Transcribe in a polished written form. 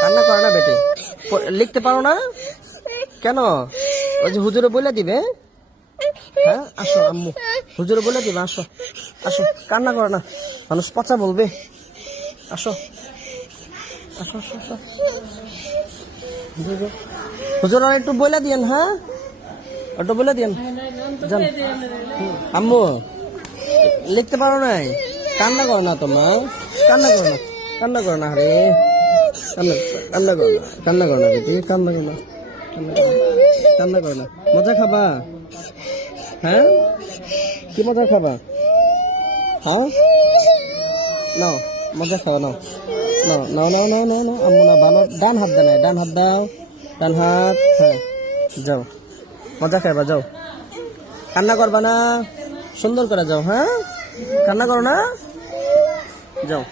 কান্না করে না বেটে, লিখতে পারো না কেন? ওই যে হুজুরে বলে দিবে। হ্যাঁ আসো আম্মু, হুজুরে বলে দিবে, আসো আসো, কান্না করে না, মানুষ পচা বলবে। আসো আসো আসো আসো, হুজুর আর একটু বলে দিয়েন। হ্যাঁ একটু বলে দিয়েন, যান। আম্মু লিখতে পারো নাই, কান্না করো না তোমার, কান্না করো না, কান্না করো না, আরে কান্না, কান্না করো না, কান্না করো না বেটি, কান্না করো না, কান্না করো না, কান্না করো না। মজা খাবা? হ্যাঁ কি মজা খাবা? হ্যাঁ নাও মজা খাও, নাও নাও নাও নাও নাও নাও নাও, আম্মু না বানো, ডান হাত দেয়, ডান হাত দাও, ডান হাত। হ্যাঁ যাও মজা খাইবা, যাও, কান্না করবা না, সুন্দর করে যাও। হ্যাঁ কান্না করো না, যাও।